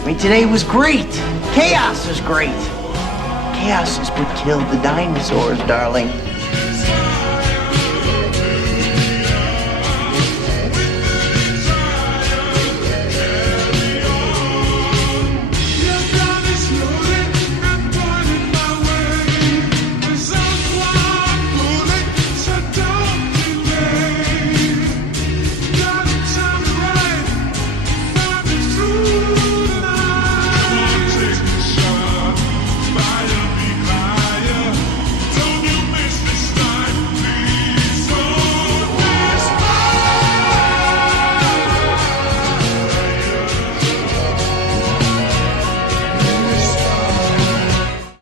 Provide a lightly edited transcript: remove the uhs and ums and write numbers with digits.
I mean, today was great. Chaos was great. Chaos is what killed the dinosaurs, darling.